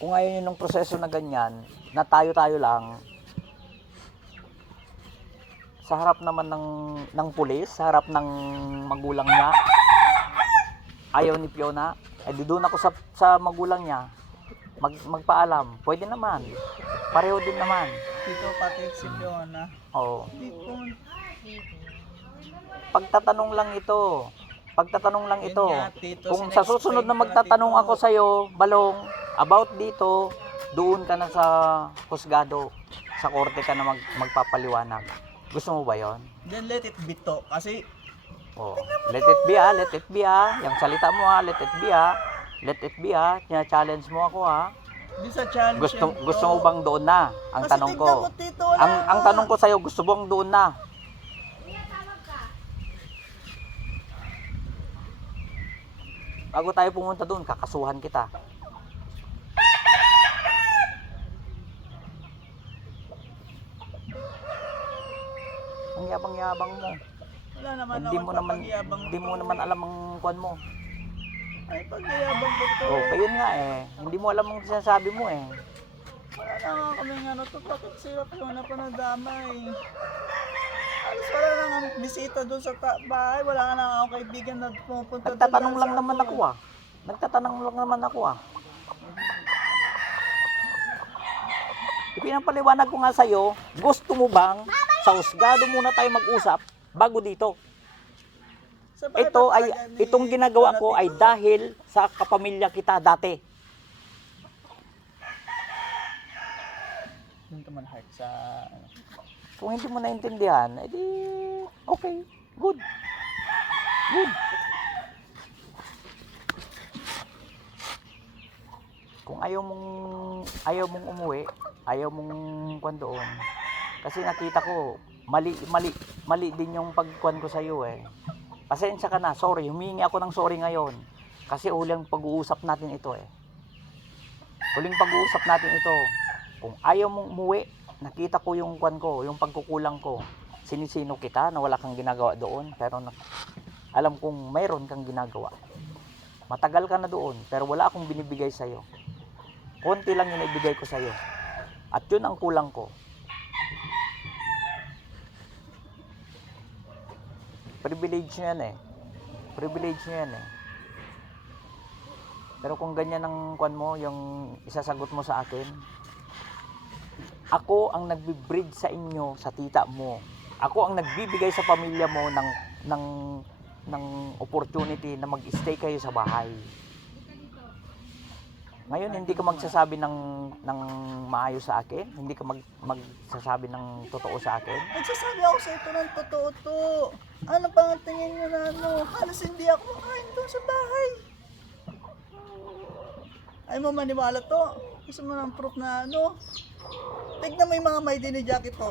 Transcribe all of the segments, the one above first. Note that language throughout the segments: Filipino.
kung ayaw nyo ng proseso na ganyan, na tayo-tayo lang, sa harap naman ng pulis, sa harap ng magulang niya, ayaw ni Fiona, di doon ako sa magulang niya, magpaalam. Pwede naman. Pareho din naman. Dito pati si Fiona. Oo. Dito. Pagtatanong lang ito. Pagtatanong lang Yun ito. nga, Tito, Kung sa susunod na sinexplain ko na, magtatanong Tito. ako sa iyo, Balong, about dito, doon ka na sa husgado. Sa korte ka na magpapaliwanag. Gusto mo ba 'yon? Then let it be to. Kasi Oh, let it be let it be Yung salita mo let it be Let it be Tina-challenge mo ako di sa challenge yan, Gusto to. mo bang doon na? Ang Kasi tanong tignan ko. mo, Tito, wala Ang nga. tanong ko sa iyo, gusto mo bang doon na? Bago tayo pumunta doon, kakasuhan kita. Ang yabang-yabang mo. Wala naman Hindi ako mo naman pagyabang hindi mo naman alam ang kuan mo. Ay, pagyabang ko to. Oh, ayun nga Hindi mo alam ang sinasabi mo Wala na nga kaming ano to. Bakit sila Fiona pa nadamay? Alas wala na nga bisita doon sa bahay. Wala na nga ako kaibigan na pupunta doon. Nagtatanong dahil lang sa naman ano. ako Nagtatanong lang naman ako Ipinapaliwanag ko nga sa'yo, gusto mo bang sa husgado muna tayo mag-usap bago dito? Sa bahay Ito ba ay talaga ni itong ginagawa Fiona, ko ay Tito? dahil sa kapamilya kita dati. Doon ka man heart sa ano. Kung hindi mo naintindihan, edi okay, good. Good. Kung ayaw mong umuwi, ayaw mong kuan doon. Kasi nakita ko mali din yung pagkuan ko sa iyo Pasensya ka na, sorry. Humingi ako ng sorry ngayon. Kasi huling pag-uusap natin ito Huling pag-uusap natin ito. Kung ayaw mong umuwi, nakita ko yung kuan ko, yung pagkukulang ko. Sinisino kita na wala kang ginagawa doon, pero alam kong mayroon kang ginagawa. Matagal ka na doon, pero wala akong binibigay sa iyo. Konti lang yung ibigay ko sa iyo. At yun ang kulang ko. Privilege nyo yan Privilege nyo yan Pero kung ganyan ang kuan mo, yung isasagot mo sa akin, ako ang nagbi-breed sa inyo, sa tita mo. Ako ang nagbibigay sa pamilya mo ng opportunity na mag-stay kayo sa bahay. Ngayon hindi ka magsasabi ng maayos sa akin, hindi ka magsasabi ng totoo sa akin. Nagsasabi ako sa ito ng totoo to. Ano pa ang tingin nyo na ano? Halos hindi ako makain doon sa bahay. Ay mo maniwala to. Gusto mo ng proof na ano? Tignan mo yung mga may ni Jackie to.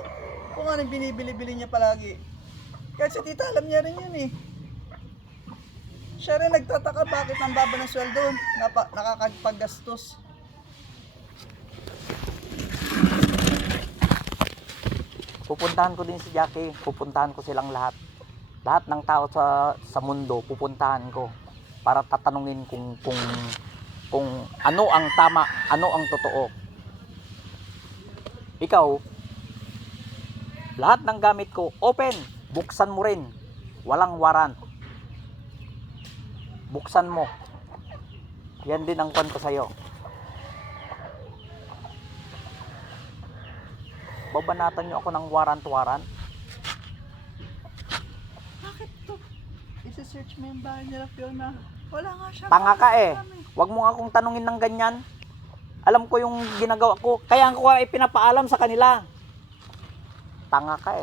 Kung anong binibili-bili niya palagi. Kahit si tita alam niya rin yun Siya rin nagtataka bakit ang baba ng sweldo. Nakakapaggastos. Pupuntahan ko din si Jackie, pupuntahan ko silang lahat. Lahat ng tao sa mundo pupuntahan ko para tatanungin kung ano ang tama, ano ang totoo. Ikaw, lahat ng gamit ko open, buksan mo rin. Walang warrant. Buksan mo. Yan din ang kwan ko sa'yo. Babanatan nyo ako ng warrant. Bakit to? Isi-search mo yung bahay nila Fiona. Wala nga siya. Tanga ka Huwag mo nga akong tanungin ng ganyan. Alam ko yung ginagawa ko. Kaya ako ipinapaalam sa kanila. Tanga ka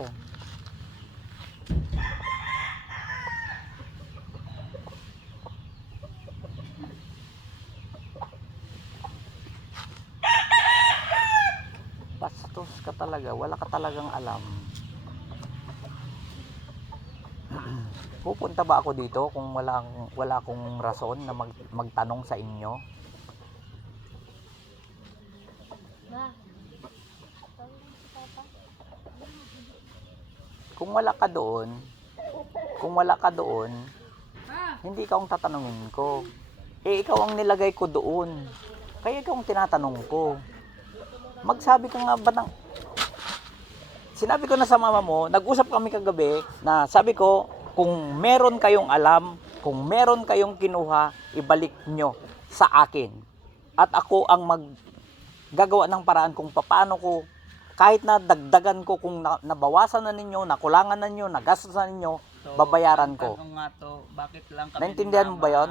Bastos ka talaga. Wala ka talagang alam. Pupunta ba ako dito kung wala akong rason na magtanong sa inyo? Kung wala ka doon, hindi ka ang tatanungin ko. Ikaw ang nilagay ko doon. Kaya ikaw ang tinatanong ko. Magsabi ka nga ba ng... Sinabi ko na sa mama mo, nag-usap kami kagabi na sabi ko, kung meron kayong alam, kung meron kayong kinuha, ibalik nyo sa akin. At ako ang maggagawa ng paraan kung paano ko, kahit na dagdagan ko, kung nabawasan na ninyo, nakulangan na ninyo, nagastos na ninyo, So, babayaran ko. tanong nga to, bakit lang kami Naintindihan mo ba yun?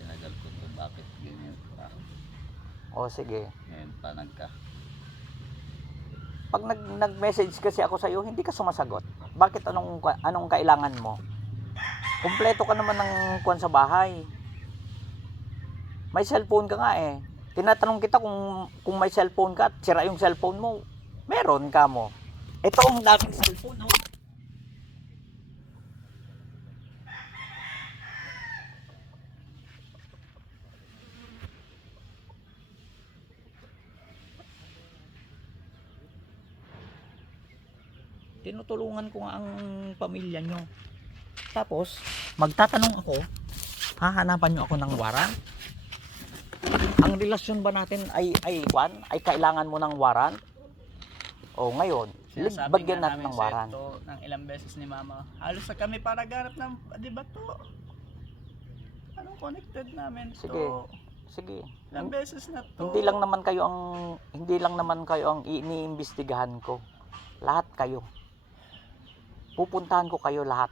Tinagal ko to, bakit ganyan pa? O sige. Ngayon pa nagka. Pag nag-message kasi ako sa iyo, hindi ka sumasagot. Bakit anong kailangan mo? Kumpleto ka naman ng kuwan sa bahay. May cellphone ka nga eh. Tinatanong kita kung may cellphone ka at sira yung cellphone mo. Meron ka mo. Ito ang daming cellphone. Oh. Tinutulungan ko nga ang pamilya nyo. Tapos, magtatanong ako, hahanapan nyo ako ng waran? Ang relasyon ba natin ay kailangan mo ng waran? O ngayon, Sinasabi bagyan nga natin namin ng sa waran. ito ng ilang beses ni mama. Halos na kami para ganap ng, di ba to? Anong connected namin to? Sige. Sige. Ilang beses na to. Hindi lang naman kayo ang iniimbestigahan ko. Lahat kayo. Pupuntahan ko kayo lahat.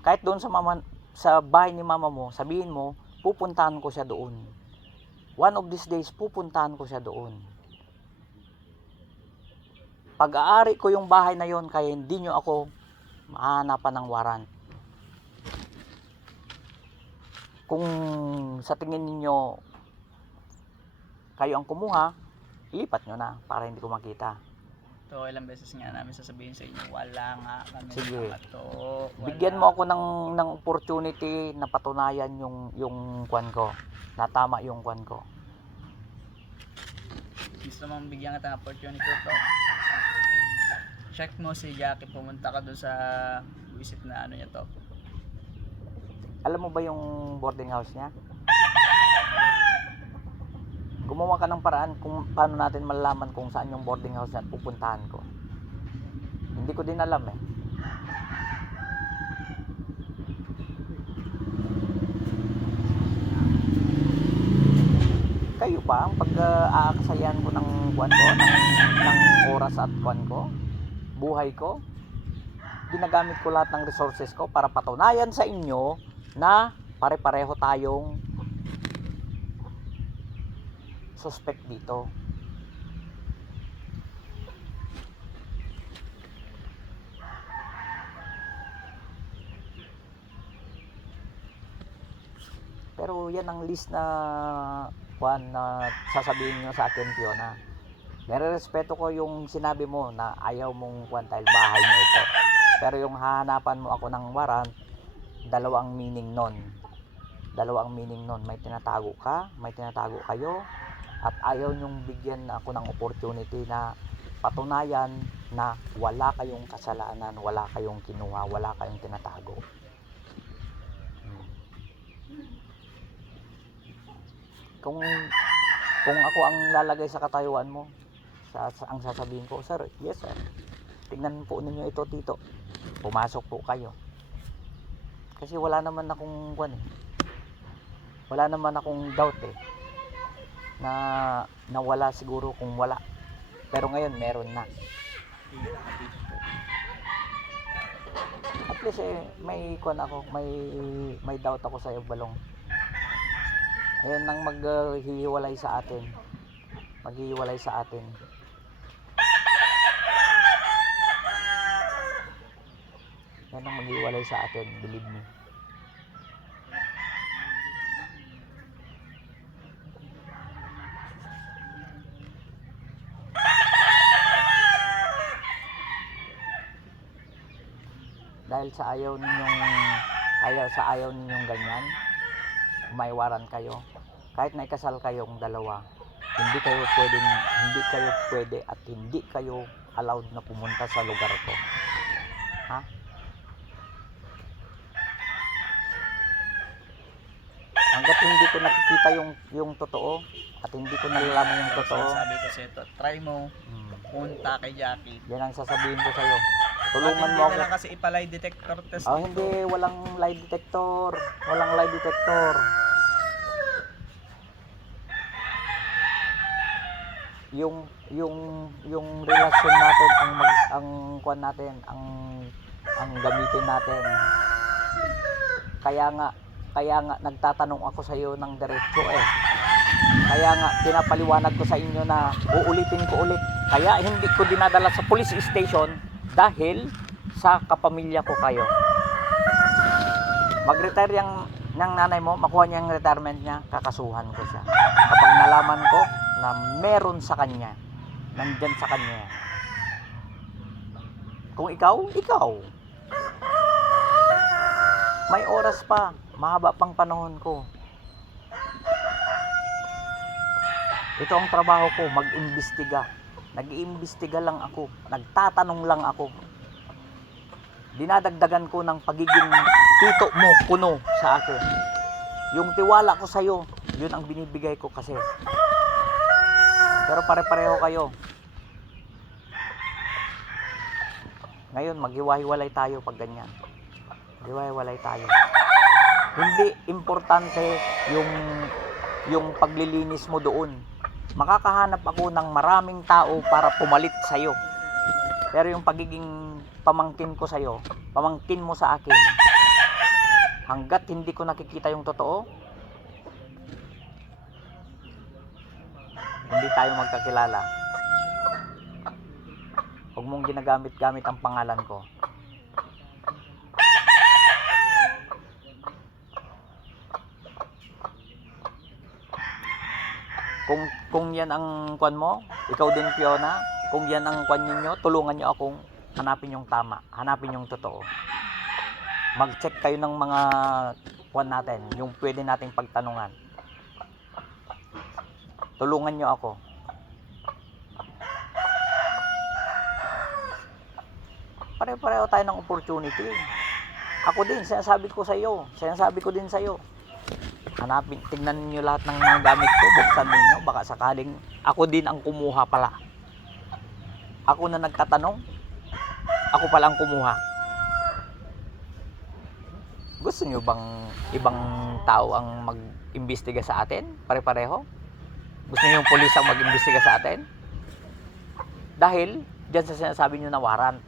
Kahit doon sa bahay ni mama mo, sabihin mo, pupuntahan ko siya doon. One of these days, pupuntahan ko siya doon. Pag-aari ko yung bahay na yon, kaya hindi nyo ako mahanapan ng waran. Kung sa tingin ninyo kayo ang kumuha, ilipat nyo na para hindi ko makita. So, ilang beses nga namin sasabihin sa inyo, wala nga kami Sige. mga to. Wala. Bigyan mo ako ng opportunity na patunayan yung kwan ko, na tama yung kwan ko. Gusto mong bigyan kita ng opportunity to. Check mo si Jackie, pumunta ka doon sa visit na ano niya to. Alam mo ba yung boarding house niya? Gumawa ka ng paraan kung paano natin malalaman kung saan yung boarding house na pupuntahan ko. Hindi ko din alam eh. Kayo ba ang pag-aaksayan ko ng kwan ko, ng oras at kwan ko, buhay ko? Ginagamit ko lahat ng resources ko para patunayan sa inyo na pare-pareho tayong suspect dito. Pero yan ang list na sasabihin nyo sa akin, Fiona. Nire-respeto ko yung sinabi mo na ayaw mong dahil bahay mo ito. Pero yung hahanapan mo ako ng warrant, dalawang meaning nun. May tinatago ka, may tinatago kayo, at ayaw nyong bigyan ako ng opportunity na patunayan na wala kayong kasalanan, wala kayong kinuha, wala kayong tinatago. Kung ako ang lalagay sa katayuan mo, ang sasabihin ko, sir, yes sir, tignan po ninyo ito, tito, pumasok po kayo. Kasi wala naman akong doubt eh na nawala siguro kung wala, pero ngayon meron na. At least may doubt ako sa iyo, Balong. Ayan nang maghihiwalay sa atin. Yan ang maghihiwalay sa atin, believe me. Dahil sa ayaw ninyong ganyan, may waran kayo. Kahit na ikasal kayong dalawa, hindi kayo pwede at hindi kayo allowed na pumunta sa lugar ko. Ha? Hangga't hindi ko nakikita yung totoo at hindi ko nalalaman yung totoo, Sabi ko sa ito, try mo, punta kay Jackie. yan ang sasabihin ko sa'yo. Tulungan Tulungan hindi mo na ako. lang kasi ipalay detector test Oh, dito. hindi, walang lie detector. Walang lie detector. Yung relasyon natin ang kuan natin, ang gamitin natin. Kaya nga nagtatanong ako sa iyo ng diretso eh. Kaya nga pinapaliwanag ko sa inyo na uulitin ko ulit. Kaya hindi ko dinadala sa police station dahil sa kapamilya ko kayo. Mag-retire ng nanay mo, makuha niya yung retirement niya, kakasuhan ko siya. Kapag nalaman ko na meron sa kanya, nandyan sa kanya yan. Kung ikaw, may oras pa, mahaba pang panahon ko. Ito ang trabaho ko, mag-imbestiga. Nag-iimbestiga lang ako, nagtatanong lang ako. Dinadagdagan ko ng pagiging tito mo, kuno sa akin. Yung tiwala ko sa'yo, yun ang binibigay ko kasi. Pero pare-pareho kayo. Ngayon, maghiwa-hiwalay tayo pag ganyan. Maghiwa-hiwalay tayo. Hindi importante yung paglilinis mo doon. Makakahanap ako ng maraming tao para pumalit sa'yo. Pero yung pagiging pamangkin ko sa'yo, pamangkin mo sa akin, hanggat hindi ko nakikita yung totoo, hindi tayo magkakilala. Huwag mong ginagamit-gamit ang pangalan ko. Kung yan ang kwan mo, ikaw din Fiona, kung yan ang kwan ninyo, tulungan nyo akong hanapin yung tama, hanapin yung totoo. Mag-check kayo ng mga kwan natin, yung pwede nating pagtanungan. Tulungan nyo ako. Pare-pareho tayo ng opportunity. Ako din, sinasabi ko din sa iyo. Hanapin, tignan niyo lahat ng mga gamit ko, buksan niyo, baka sakaling ako din ang kumuha pala. Ako na nagtatanong, ako pala ang kumuha. Gusto niyo bang ibang tao ang mag-imbestiga sa atin? Pare-pareho? Gusto niyo yung pulis ang mag-imbestiga sa atin? Dahil diyan sa sinasabi niyo na warrant.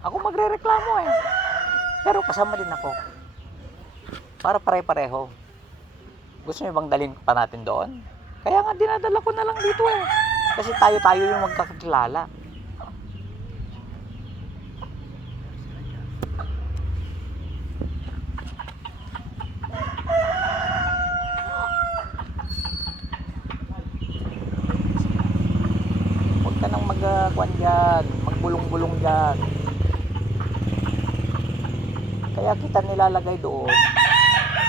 Ako magrereklamo eh. Pero kasama din ako. Para pare-pareho. Gusto niyo bang dalhin pa natin doon? Kaya nga dinadala ko na lang dito eh. Kasi tayo yung magkakilala. Huwag ka nang magkuhan dyan, magbulong-bulong dyan. Kaya kita nilalagay doon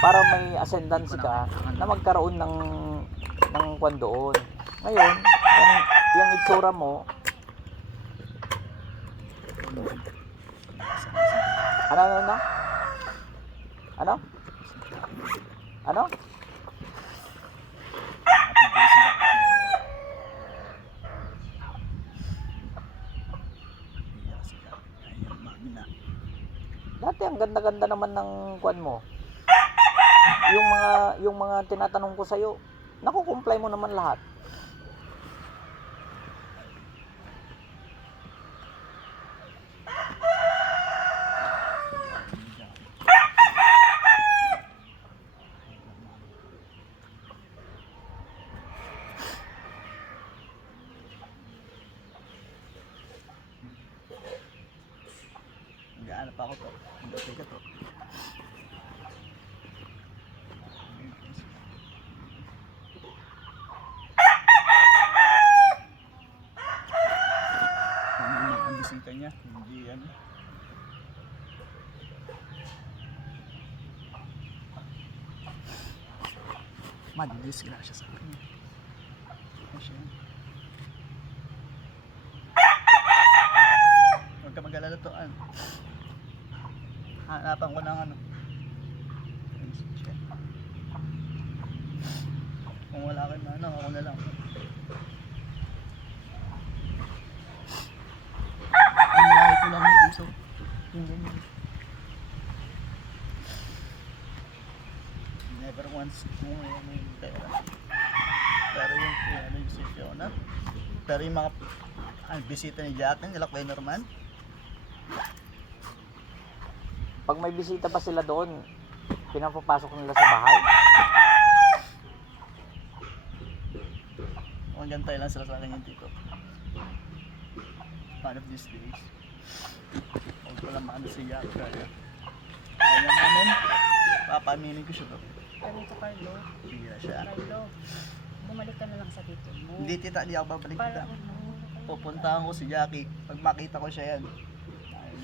para may ascendancy ka na magkaroon ng kwan doon. Ngayon, yung itsura mo, ano? Dati ang ganda-ganda naman ng kwan mo. Yung mga tinatanong ko sa'yo, nakukumply mo naman lahat. Gaano pa ako to? Hindi ka to. Ang bisita niya, hindi yan. Madisgrasya sa akin. Siya. Huwag ka mag-alala to. Hanapan ko ng ano. Siya. Kung wala kayo na ano, ako na lang. Ay, malaki ko lang yung piso. Yung ganyan. Never once kung ano yung pera. Pero yung ano yung si Fiona. Pero yung mga bisita ni Jackie, nila Kuya Norman. Pag may bisita pa sila doon, pinapapasok nila sa bahay. Hanggang tayo lang sila sa akin yung tito. One of these days. Huwag ko lang maano si Jackie. Kaya ayaw namin. Papaminin ko siya to. Pero ito, Carlo, Hindi na siya. Carlo, bumalik ka na lang sa tito mo. Hindi tita, hindi ako babalik Para tita. ano, Pupuntahan ko si Jackie. Pag makita ko siya yan.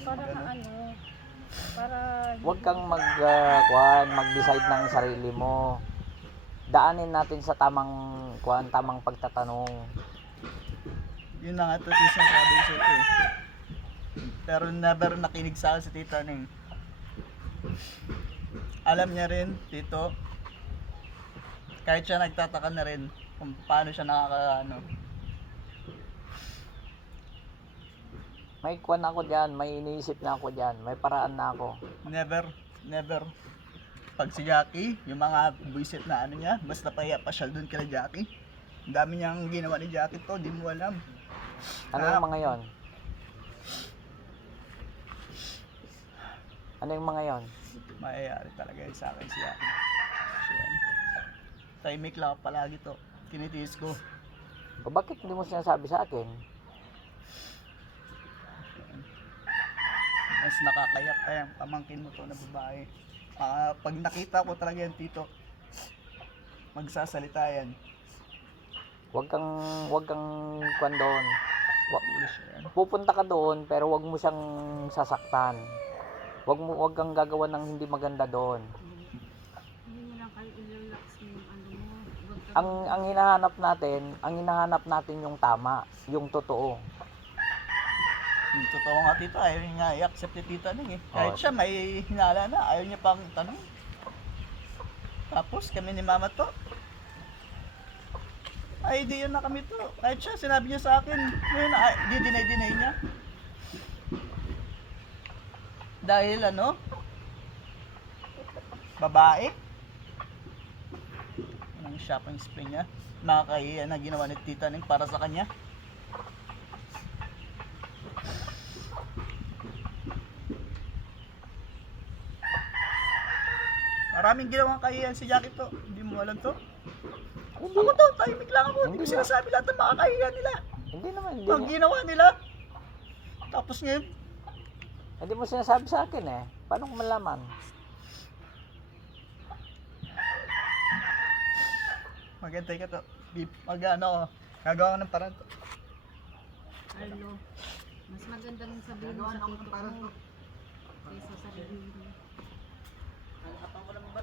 para para Huwag kang mag-decide ng sarili mo. Daanin natin sa tamang pagtatanong. Yun na nga ito, yung sinasabi ko sa ito eh. Pero never nakinig sa akin si tita Ning. Alam niya rin, tito, kahit siya nagtataka na rin kung paano siya nakakaano. May kwan ako dyan, may iniisip na ako dyan, may paraan na ako. Never. Pag si Jackie, yung mga buisit na ano niya, basta pahiya pa siya doon kila Jackie. Ang dami niyang ginawa ni Jackie to, di mo alam. Ano yung mga yon? Ano yung mga yon? Mayayari talaga yun sa akin si Jackie. Siya. Tahimik lang ako palagi to. Tinitiis ko. O bakit hindi mo sinasabi sa akin? Mas nakakayak kaya pamangkin mo to na babae. Pag nakita ko talaga yan tito, magsasalita yan. Huwag kang kwan doon. Ulo siya yan. Pupunta ka doon pero huwag mo siyang sasaktan. Huwag kang gagawa ng hindi maganda doon. hindi mo lang kayo i-relax mo yung ano mo. Huwag ka Ang hinahanap natin yung tama, yung totoo. Yung totoo nga tito, ayaw niya nga i-accept ni tita Ning eh. Kahit Oo. siya may hinala na, ayaw niya pang tanong. Tapos kami ni mama to, ay di yun na kami to. Kahit siya, sinabi niya sa akin, ngayon, di deny niya. Dahil ano, babae. Anong shopping spree niya, nakakahiya na ginawa ni tita Ning para sa kanya. Maraming ginawang kahiyan si Jackie to. Hindi mo alam to. Hindi, Ako to, tahimik lang ako. Hindi ko Hindi sinasabi lahat ng mga kahiyan nila. hindi naman, Ang ginawa nila. Tapos ngayon, hindi mo sinasabi sa akin eh. Paano ko malaman? magantay ka to. Mag-ano ko. Gagawa ko ng paraan to. Carlo, mas maganda mong sabihin mo sa tito mo kaysa sa sarili mo. Hanapan ko lang ba?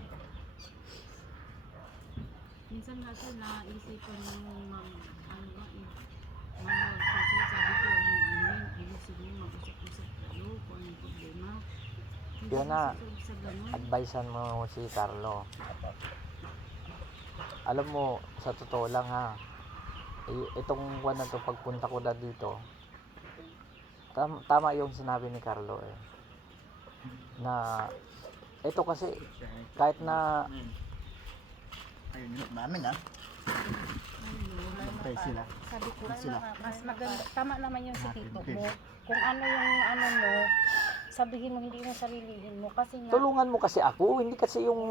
Minsan kasi naisipan yung ano ba eh, mag-susunod, sabi ko, huwag mong ano yun, ayusin mo, mag-usap-usap kayo kung anong problema. Hindi Yun na. kasi sa ganun. Advisean mo si Carlo. Alam mo, sa totoo lang ha, itong buwan na to, pagpunta ko na dito, tama yung sinabi ni Carlo eh. Na, ito kasi, kahit na, Ayun yun namin ha. Bantay sila. Sabi ko, Sila. mas maganda, tama naman yung si tito mo. Kung ano yung ano mo, sabihin mo, hindi mo sarilihin mo. Kasi nga, tulungan mo kasi ako, hindi kasi yung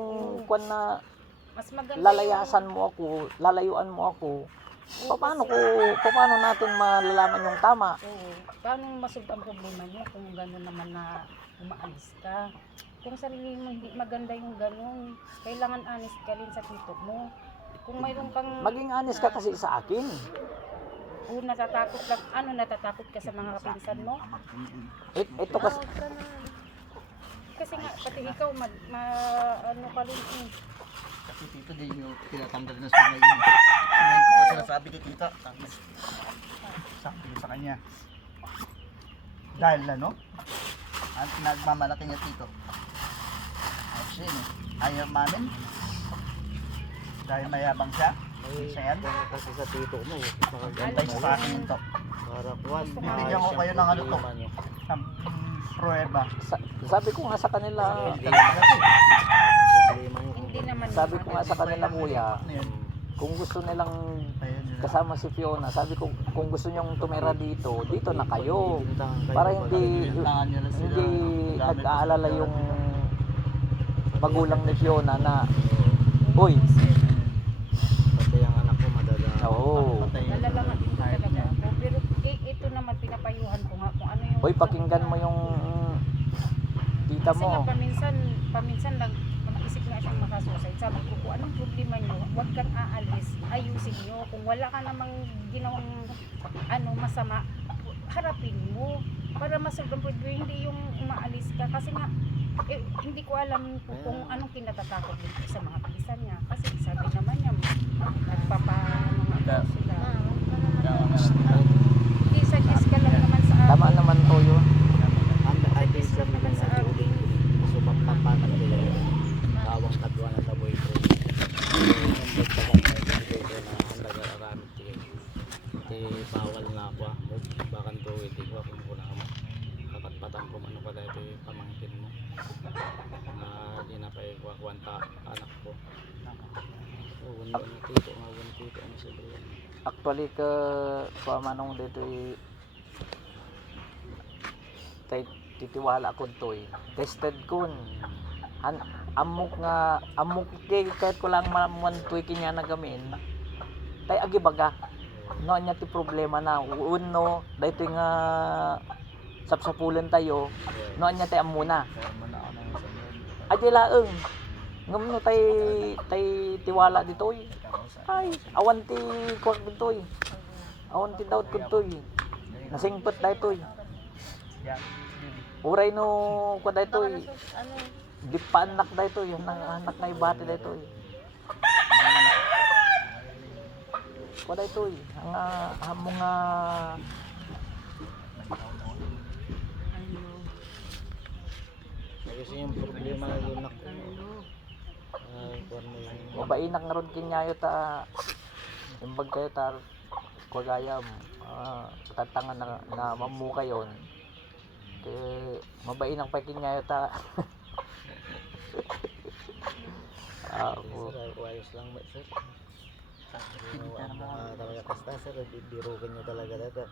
kwan na mas maganda lalayasan mo ako, lalayuan mo ako. Paano natin malalaman yung tama? Oo. Paano masolve ang problema niyo kung gano'n naman na umaalis ka? Kung sarili mo hindi maganda yung gano'n, kailangan honest ka rin sa tito mo. Kung mayroon kang Maging honest ka kasi sa akin. kung natatakot ka sa mga kapinsan mo? Ito kasi, Huwag ka na. Kasi nga, pati ikaw, ano ka rin eh. Si tito din yung tinatanggal na sa ngayon. Ngayon ko pa sinasabi kay tita. Sabi ko sa kanya. Dahil ano? Ang pinagmamalaki niya tito. Kasi ayaw mamin. Dahil mayabang siya. Isa yan. Kasi sa tito mo, Antay sa akin yun to. para kuwan. Bibigyan ko kayo ng ano to. Ng prueba. Sabi ko nga sa kanila, Hindi naman. sabi ko nga sa kanila kuya, Ano yun? kung gusto nilang Ayun nila. kasama si Fiona, sabi ko kung gusto nyong tumira dito, dito na kayo. Para hindi Bintangan nila sila. hindi Gamit nag-aalala sila. yung magulang ni Fiona na, uy, Pati ang anak ko madala. oo, Patay. Nalalaman din Kahit talaga niya. ako. Pero ito naman pinapayuhan ko nga kung ano yung... uy, pakinggan mo yung tita Kasi nga mo. paminsan lang isip nga siyang makasuicide. Sabi ko, kung anong problema nyo, huwag kang aalis, ayusin nyo. Kung wala ka namang ginawang masama, harapin mo. Para masolve ang problema, hindi yung umaalis ka. Kasi nga, hindi ko alam kung anong kinatatakot dito sa mga pinsan niya. Kasi sabi naman niya, nagpapaano sila. Hindi suggest ka lang naman sa akin. Tama naman to yun. Ay, din sa Suggest naman sa akin. Subang pampanan nila yun. Tawang kadwa na taboy ko. Yung nagtagat na ito na ang nag-aaramit tiyo. Di bawal na ako. Bakan to, hindi ko ako muna mo. Kapatpatan ko ano pa dahil pamangkin mo. Na di na pa iwakwanta anak ko. Wala na tito, wala tito. Ano sa bro? Actually ka pamanong dito tay titiwala ko to tested kun amok kay kahit ko lang mamuan to kinya na gamin tay agi baga no nya ti problema na uno dayto nga sapsapulan tayo no nya tay amuna adi laeng ngumno tay tiwala dito ay awan ti kuwag dito awan ti daot ko to nasingpet dayto uray no ko dayto di pa anak dayto anak na ibati dayto ko dayto ang mga Kasi yung problema na yun ako. Kuwan mo yung mabainak nga ron kinyayo ta imbag kayo ta kwagayam tatangan na mamuka yon kaya mabainak pa kinyayo ta sir, ayos lang ba sir? Talaga kasta sir, bibirugan nyo talaga dito.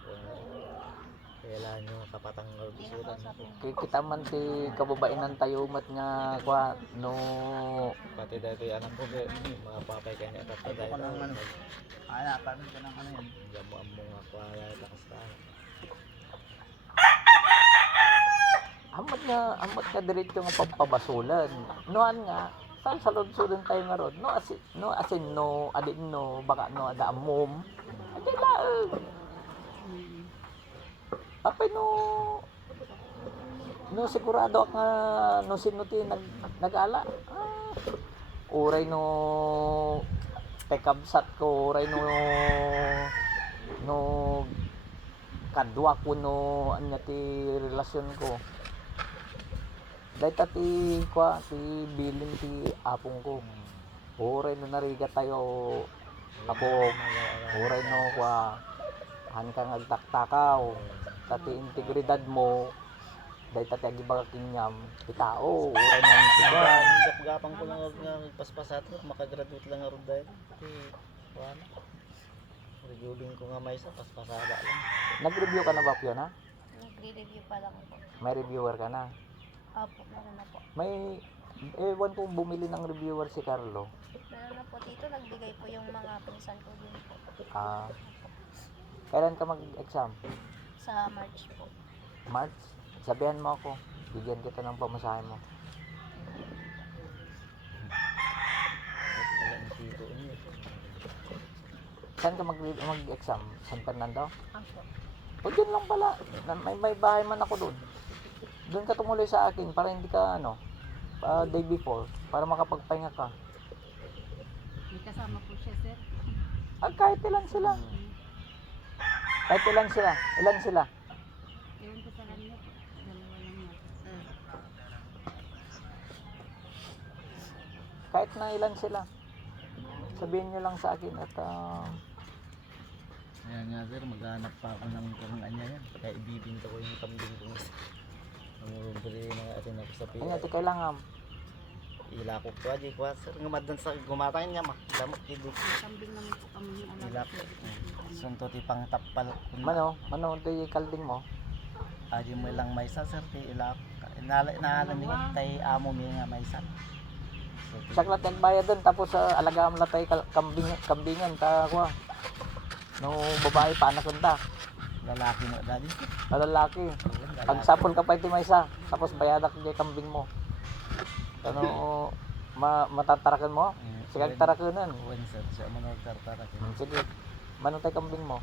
Kailangan nyo kapatang bisuran. kay kita man ti kababainan tayo mat nga kwa no Pati dito yung anak ko, mga papay kanya kapatay. Ako ng ano. Hanapan ko ng ano yun. Gamuan mo nga kwa kasta. amat nga diretso nga pampabasulan noan nga saan salud-sudan tayo nga ron no asin no adin no baka no ada amom adi laeng apay no sigurado nga no sino ti nagala uray no tekabsat ko uray no kadwa ko no anya ti relasyon ko dahil ti bilin ti apong ko uray no nariga tayo ako uray no han kang agtaktakaw tati integridad mo dahil tati agibaga kinyam ti tao uray no integridad Gapang ko lang nga paspasat ko, makagraduate lang nga ron dahil. Kuwan. Reviewing ko nga may isa, paspasada lang. nag-review ka na ba Fiona? Nagre-review pa lang po. May reviewer ka na Opo, meron na po. may ewan kung bumili ng reviewer si Carlo Meron na po dito, nagbigay po yung mga pinsan ko din po. kailan ka mag-exam? Sa March po. March? Sabihan mo ako bigyan kita ng pamasahe mo Wala yung tito niya. saan ka mag-exam? San Fernando? Opo. o dyan lang pala may bahay man ako doon doon ka tumuloy sa akin para hindi ka day before para makapagpahinga ka May kasama po siya, sir. Kahit ilan sila. Kahit ilan sila. Ilan sila? Ewan ko sa kanya po. Dalawa lang yata. Kahit na ilan sila. Sabihin nyo lang sa akin at Kaya nga sir, maghanap pa ako ng kung ano yan. Kaya ibibinta ko yung kambing kong isa. Namurubili na atin ako sa ano piya. natin kailangan. Ilakop ko aja ko sir. Ngamadan sa gumatay niya mah. Damot ido. Kambing naman po kami yung alaga. Ilakop. Sunto ti pang tapal. Mano, di kalding mo. Aji mo lang may isa sir. Ti ilakop. Inaala niya. Tay amo mi nga may isa. Siya lang nagbayad dun, tapos alagaan mo lang tayo kambingan, kuha. No, babae pa anak nanda. Lalaki mo dali. Lalaki. Pag sapol ka pa ito may isa, tapos bayadak yung kambing mo. Ano, matatarakan mo? Sige, tarakunan. Uwan sir. Siya mo nagtartara. Sige, mano tayo kambing mo?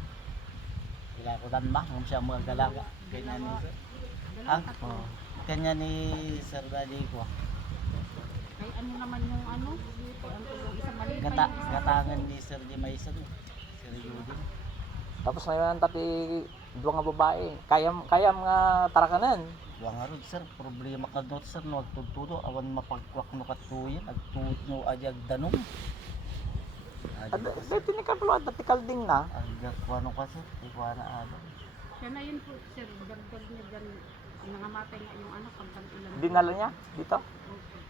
Ilakotan ma. Kung siya mo galaga. Ganyan ni sir. Ah, kanya ni Sir Dali ko. Kay ano naman yung ano? Ang tulong isang maliit pa Gata, yung isa. gatangan ni Sir Di Maison. Sir Yudin. Tapos ngayon tapi dua nga babae. Kayam nga tarakanan. Wa nga ron sir, problema ka not sir, no agtutudo awan mapagkwak no katuyin, agtutno ajag danong. Dito ni kaplo at kalding na. Agak wano ka sir, ikwa na ano. Siya na yun po, sir. Dagdag niya dyan. Nangamatay nga yung ano, pagkantulan. Dinala niya dito. Okay.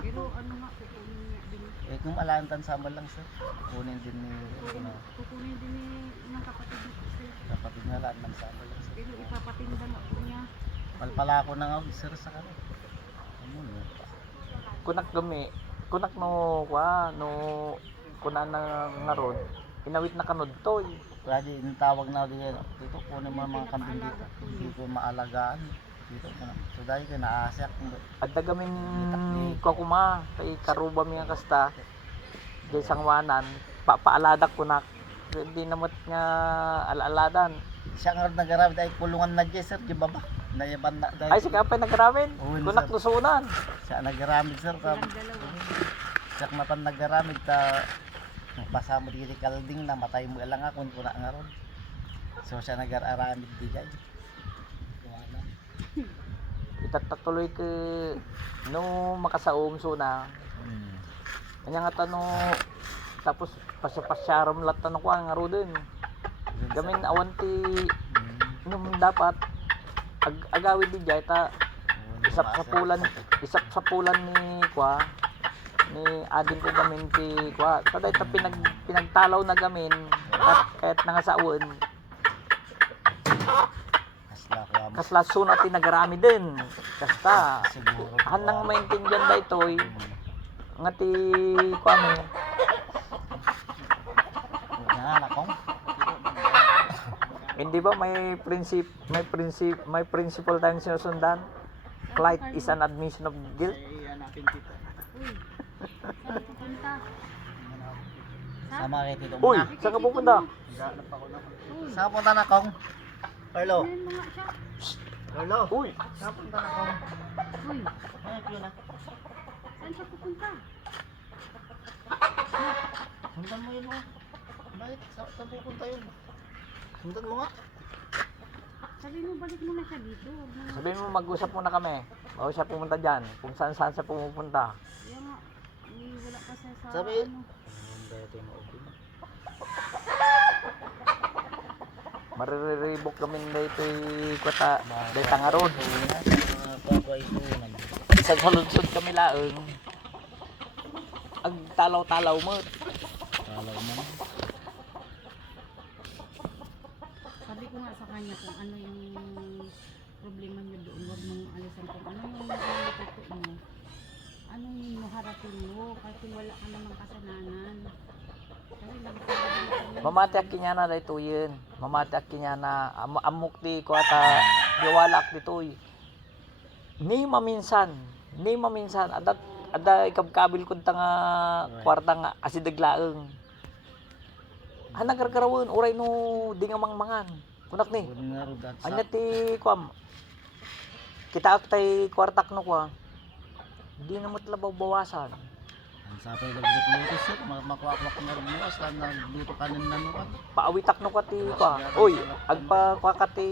Pero ano nga, kukunin niya din. Eh kung alantan sama lang sir, kunin din ni ano, Kukunin din ni ng kapatid niya po, sir. kapatid nga lang man sama lang sir. Pero ipapatinda nga po niya. Palpala ko na nga sir sa kanya. Ano no? Kunak no kuna na nga ron. Inawit na kanod toy. Pwede yung tawag na din dito kunin mo ang mga kambing dito. Hindi ko maalagaan dito. So dahil ka naasyak At dagamin ko kuma kay karuba mi nga kasta. Di sangwanan paaladak kunak. Di namot nga alaladan. siya nga nagaramid ay pulungan na dyan sir, di ba ba? Nayaban na dahil. Ay si kapay nagramin. Oo, Kunak sir. nusunan. Siya nagaramid sir, Silang dalawa. siya matan nagaramid ta pasamo diri kalding na matay mo lang ako kun na nga ron. So siya nagaramid di dyan. Wala. Itatuloy ke no makasaom suna. Kanya nga tano tapos pasya-pasyaram lat tano ko ang arudin. Gamin awan ti nung dapat agawid di jay ta isap sa pulan ni kwa ni adin ko gamin ti kwa taday ta pinagtalaw na gamin at kahit nangasaon Kasla ko amo. kasla suna ti nagarami din kasta Siguro. hanang maintindihan da itoy nga ti kwa mo Wala ko. hindi ba may principle tayong sinusundan? Flight is an admission of guilt. Hanapin kita. Uy, saan pupunta? Sama kay Tito Uy, Muna. saan ka pupunta? Hanap ako na. Uy, Saan punta na kong? Carlo. kunin mo nga siya. Carlo. Uy, Saan punta na kong? Uy, Ay, yun na. saan siya pupunta? Sundan mo yun mo. Bakit? Saan pupunta yun? Sundan mo nga. Sabi mo, balik mo na siya dito. Huwag mo na. sabihin mo mag-usap muna kami. Bago siya pumunta dyan. Kung saan siya pumupunta. Kaya nga, wala pa siya sa Sabi. ano. Mariribok kami dito kwata. Dito tangarod. Papay ko. Sa saludsod kami laeng. Ag talaw-talaw mo. Kalaw mo. Sabi ko nga sa kanya kung ano yung problema niyo doon, huwag mong alisan kung ano yung natuto mo. Anong harapin mo kasi wala ka namang kasalanan. Kasi nagsasabi Mamati ak kinyana da ito yun. Mamati ak kinyana. Amok di ko ata. Diwalak dito Ni maminsan. Ada ikabkabil ko nga kwarta nga asidaglaeng. Nagargarawon uray no di nga mangmangan. Kunak ni. Anya ti kwam. Kita tay kwartak no kwa. Di na matlabaw bawasan. Sa pay nagluto sir, makuha-kuha ko na rin bukas lang nagluto kanin na nukat. Paawitak no kati pa. Uy, agpa kwakati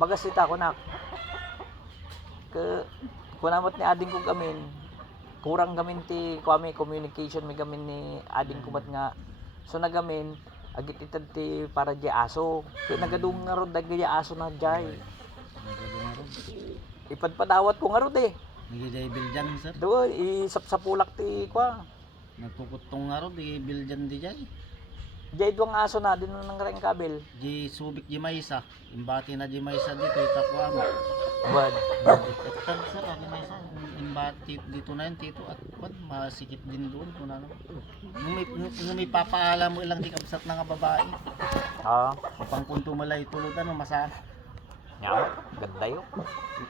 bagas ita ko nak. Ke kunamot ni ading ko gamin. Kurang gamin ti kami communication mi gamin ni ading ko nga. So nagamin agit itad ti para di aso. Kaya nagadung nga ron dagay aso na jay. Ipadpadawat ko nga ron eh. Nagijay biljan sir. Do isap-sapulak ti kwa. Nagkukutong nga ron, di biljan di jay. Jay duang aso na din nang reng kabel. Di subik di maysa. Imbati na di maysa dito, itakwa mo. Bad. Etan sir, ano maysa. Imbati dito na yun, tito. At bad, masikip din doon. Kung ano. Nung may papaalam mo ilang di kabsat na nga babae. Ah, Pangkunto mo lang itulutan, masaan. yaman. Ganda yun.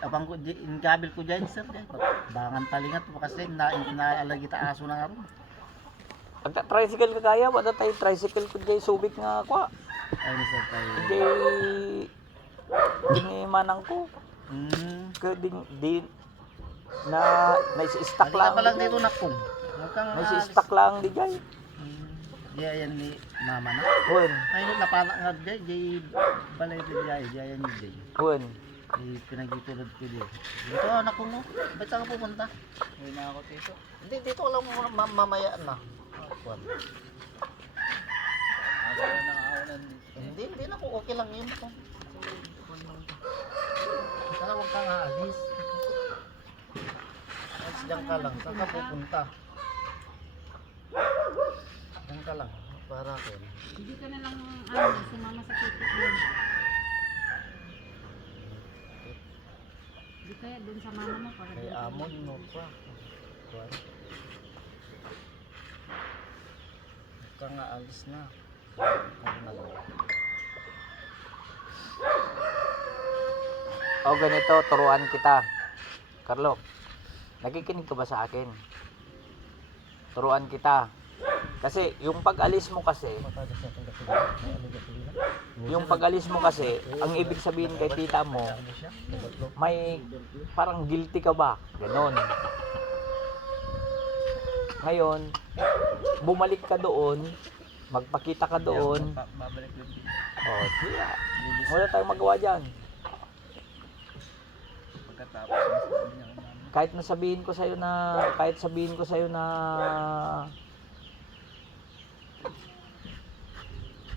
Abang ko, ingabil ko dyan sir. Bangan talingat po kasi naalagi ta aso na nga ron. Pagka tricycle ka kaya, wala tayo tricycle ko jay subik nga kwa. Ayun sir, tayo. Jay dingi manang ko. Ke din na nais-stack Halika lang. pa lang dito na kung. Nais-stack lang di jay. Diya yan ni mama na. Wen, Ayun, napanak nga dyan. Diya balay di diya. Diya yan ni diya. wen. Pinagitulad ko diya. Dito anak ko mo. Ba't saan ka pupunta? Hindi na ako dito. Hindi, dito ko lang mamaya na. Kwan. Ako na nakakawalan dito. Hindi na ko. Okay lang yun. Sana huwag kang aalis. Alis lang ka lang. Saan ka pupunta? Diyan ka lang. Para ko. Hindi ka na lang sumama sa titik mo. Hindi kaya dun sa mama mo para Kay dito. amon no pa. Kwan. Huwag kang aalis na. Ano na lang. O ganito, turuan kita. Carlo, nakikinig ka ba sa akin? Turuan kita. Kasi yung pag-alis mo kasi, yung pag-alis mo kasi, ang ibig sabihin kay tita mo, may parang guilty ka ba? Ganon. Ngayon, bumalik ka doon, magpakita ka doon. Babalik lang dito. Oh, siya. Wala tayong magawa dyan. Pagkatapos ng sabi niya kay mama. Kahit sabihin ko sa'yo na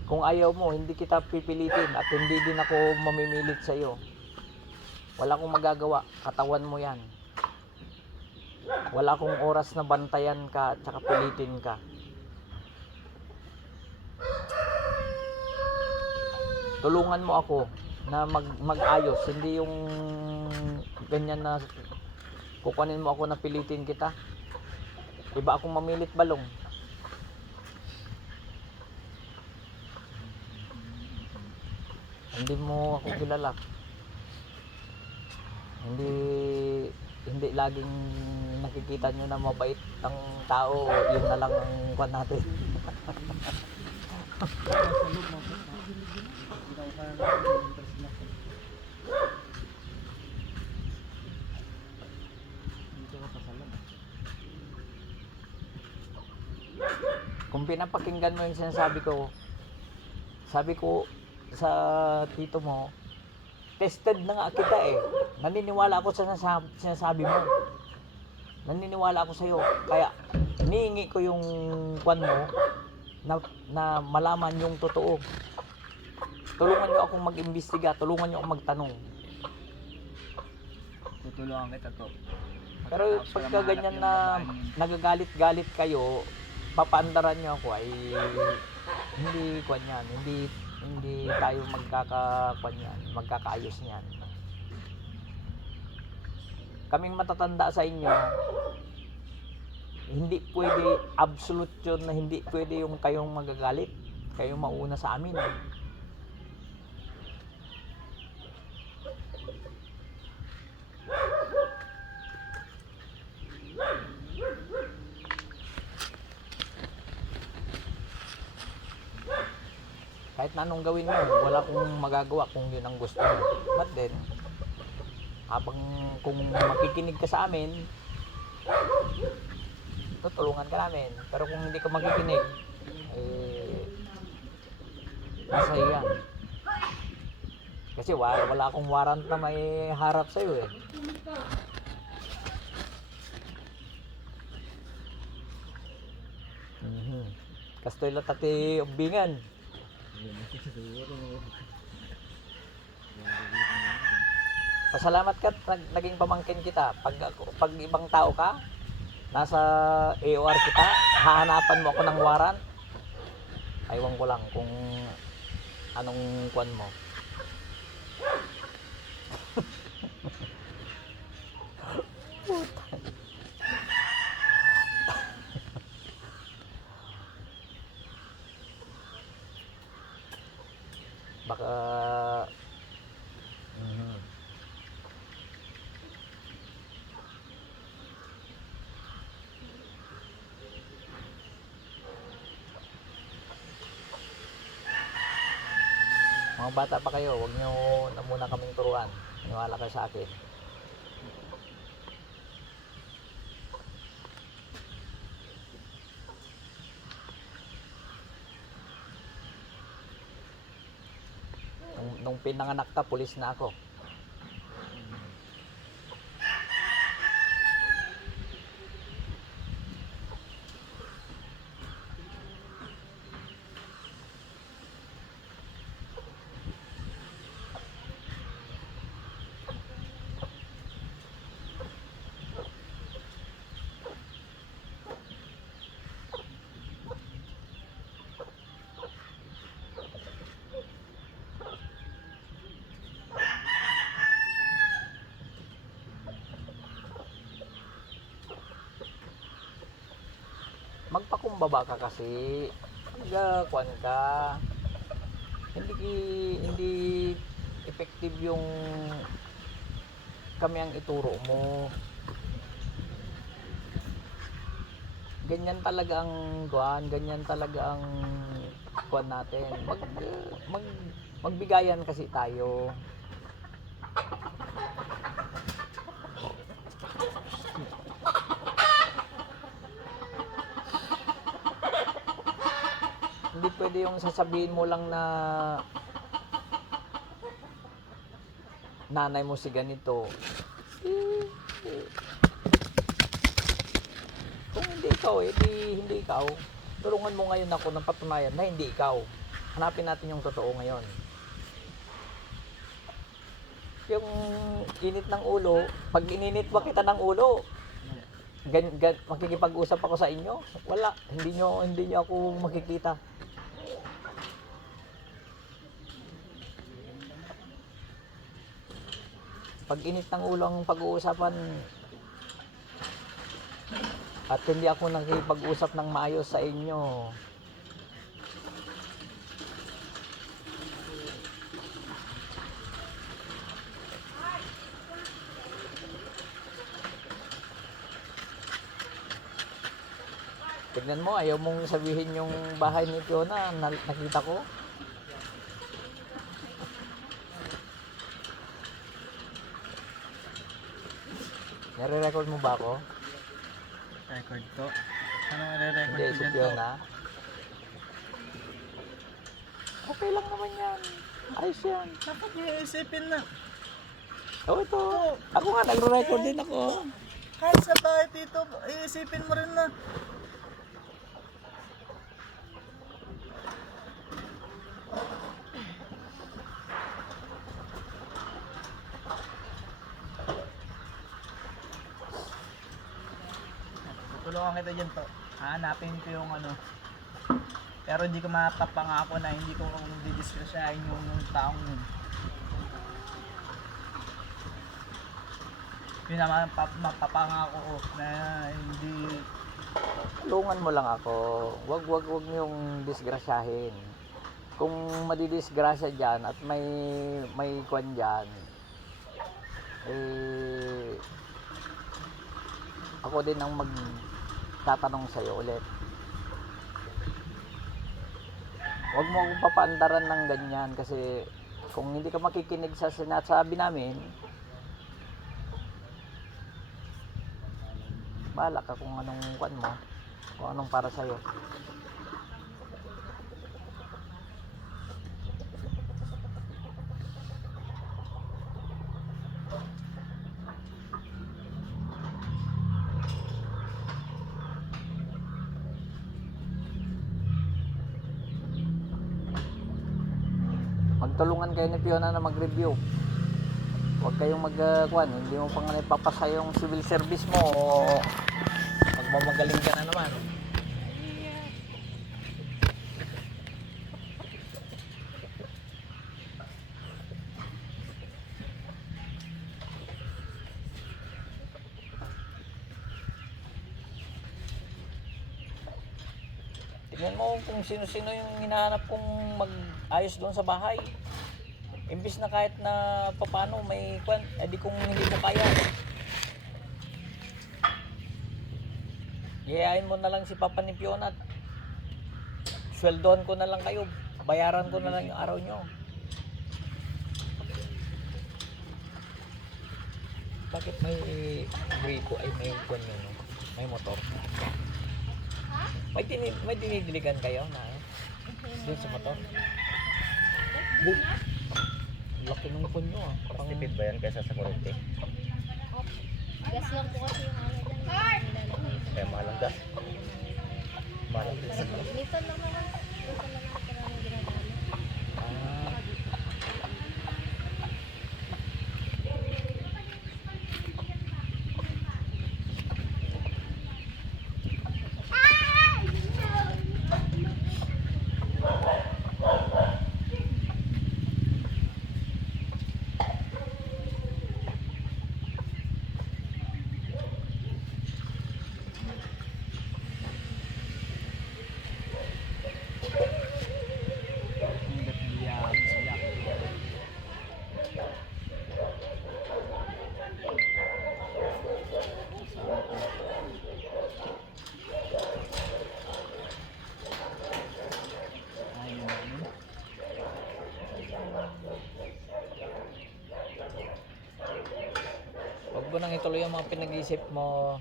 kung ayaw mo, hindi kita pipilitin at hindi din ako mamimilit sa'yo. Wala akong magagawa. Katawan mo yan. Wala akong oras na bantayan ka at saka pilitin ka. Tulungan mo ako na mag-ayos. Hindi yung ganyan na kukunin mo ako na pilitin kita. Iba akong mamilit balong. Hindi mo ako kilala. Hindi laging nakikita nyo na mabait ang tao, yun na lang ang kwan natin. Kung pinapakinggan mo yung sinasabi ko, sabi ko sa tito mo, tested na nga kita eh. Naniniwala ako sa sinasabi mo. Naniniwala ako sa iyo. Kaya niingi ko yung kwan mo na malaman yung totoo. Tulungan niyo akong mag-imbestiga, tulungan niyo akong magtanong. Tutulungan kita to. Pero pagka ganyan na nagagalit-galit kayo, papaandaran niyo ako ay hindi kwan yan, hindi tayo magkakaayos niyan. Kaming matatanda sa inyo, hindi pwede absolute yun na hindi pwede yung kayong magagalit, kayong mauna sa amin. Kahit na anong gawin mo, wala akong magagawa kung yun ang gusto mo. But then, habang kung makikinig ka sa amin, tutulungan ka namin. Pero kung hindi ka makikinig, nasa iyo yan. Kasi wala akong warrant na may harap sa'yo eh. Kastoy lang tati umbingan. Pasalamat ka naging pamangkin kita. Pag ibang tao ka, nasa AOR kita, hahanapan mo ako ng warrant. Aywan ko lang kung anong kwan mo. Baka mga bata pa kayo, huwag nyo na muna kaming turuan. Maniwala kayo sa akin. Nung pinanganak ka, pulis na ako. Magpakumbaba ka kasi. Kwan ka. Hindi effective yung kami ang ituro mo. Ganyan talaga ang kwan, ganyan talaga ang kwan natin. Magbigayan kasi tayo. Hindi pwede yung sasabihin mo lang na nanay mo si ganito. Kung hindi ikaw hindi ikaw. Tulungan mo ngayon ako ng patunayan na hindi ikaw. Hanapin natin yung totoo ngayon. Yung init ng ulo, pag ininit ba kita ng ulo, makikipag-usap ako sa inyo? Wala, hindi nyo ako makikita. Pag init ng ulo ang pag-uusapan at hindi ako nakikipag-usap ng maayos sa inyo, tignan mo, ayaw mong sabihin yung bahay ni Fiona na nakita ko. Nare-record mo ba ako? Record to. Ano re-record Hindi, ko si dyan to? Fiona. Okay lang naman yan. Ayos yan. Dapat niya isipin na. Oh, ito. Ako nga, nagre-record din ako. Kahit sa bahay dito, iisipin mo rin na. Tutulungan kita dyan to. Hahanapin ko yung ano. Pero hindi ko mapapangako na hindi ko didiskrasyahin yung taong yun. Yun naman mapapangako ko na hindi. Tulungan mo lang ako. Wag niyong disgrasyahin. Kung madidisgrasya dyan at may kwan dyan, ako din ang magtatanong sa'yo ulit. Huwag mo akong papaandaran ng ganyan kasi kung hindi ka makikinig sa sinasabi namin, bahala ka kung anong kwan mo. Kung anong para sa'yo. Magtulungan kayo ni Fiona na mag-review. Huwag kayong mag-kuhan. Hindi mo pa nga ipapasa yung civil service mo o magmamagaling ka na naman. Tingnan mo kung sino-sino yung hinahanap kong mag-ayos doon sa bahay. Imbis na kahit na papano may kwan, edi kung hindi mo kaya. Yayain mo na lang si Papa ni Fiona at sweldoan ko na lang kayo. Bayaran ko na lang yung araw nyo. Bakit may gripo ay may kwan yun, no? May motor? May dinidiligan kayo na doon sa motor? Laki ng kwan nyo ah. Tipid ba yan kaysa sa kurente? Gas lang po kasi yung ano dyan. Nilalagay ko. Kaya mahal ang gas. Mahal ang gas. Minsan lang naman. Minsan lang naman ito namin ginagamit. Ah, Huwag mo nang ituloy ang mga pinag-iisip mo.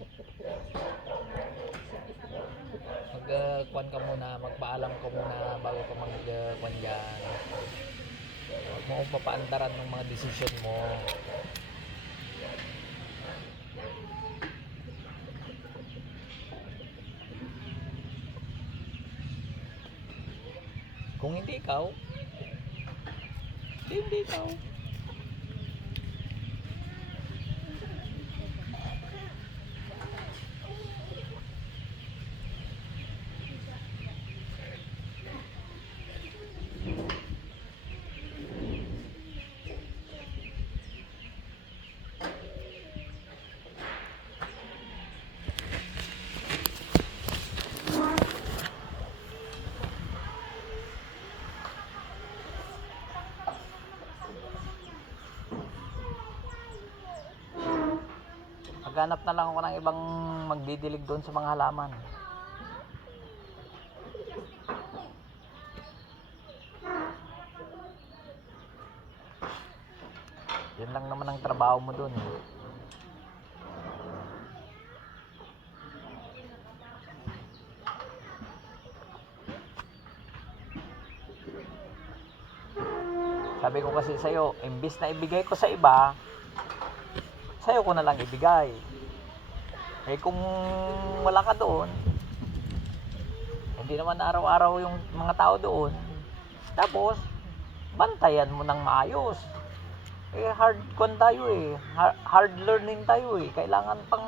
Mag-kwan ka muna, magpaalam ka muna bago ka mag-kwan dyan. Huwag mo akong papaandaran ng mga desisyon mo. Kung hindi ikaw, hindi ikaw. Maghanap na lang ako ng ibang magdidilig doon sa mga halaman. Yan lang naman ang trabaho mo doon. Sabi ko kasi sa'yo, imbis na ibigay ko sa iba, sa'yo ko na lang ibigay. Eh kung wala ka doon, hindi naman araw-araw yung mga tao doon, tapos bantayan mo ng maayos. Eh hard con tayo eh, hard learning tayo eh. Kailangan pang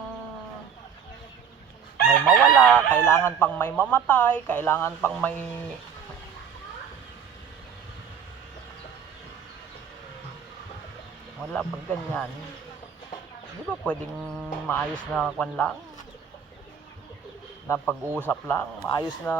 may mawala, kailangan pang may mamatay, kailangan pang may wala pag ganyan. Di ba pwedeng maayos na kwan lang? Na pag-uusap lang, maayos na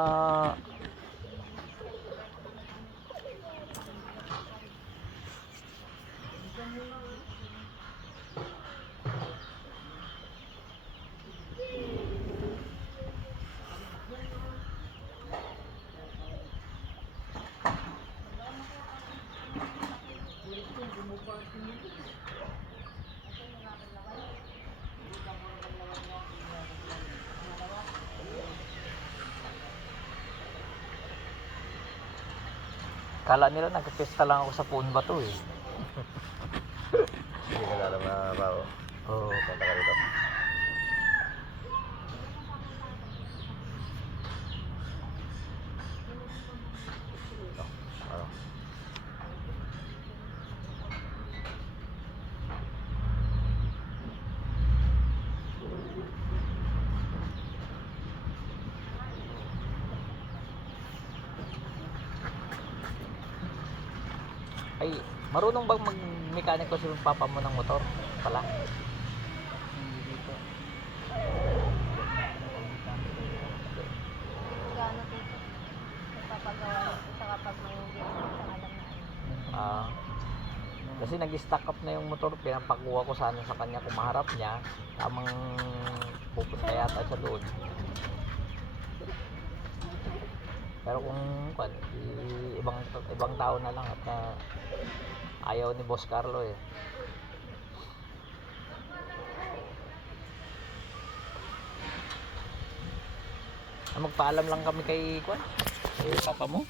Kala nila nagpista lang ako sa Puno Bato eh. Hindi ka alam na tao. Oo. Punta ka dito. Ito. Ano? Ay, marunong bang mag-mekaniko si papa mo ng motor? Pala. Gano'n dito. Nagpapagawa lang po sa kapag may ginagawa sa alam na ano. Ah, kasi nag-stack up na yung motor, pinapakuha ko sana sa kanya kung maharap niya, tamang pupunta yata siya doon. Pero kung ibang tao na lang at ayaw ni Boss Carlo eh. Magpaalam lang kami kay Kwan, kay papa mo.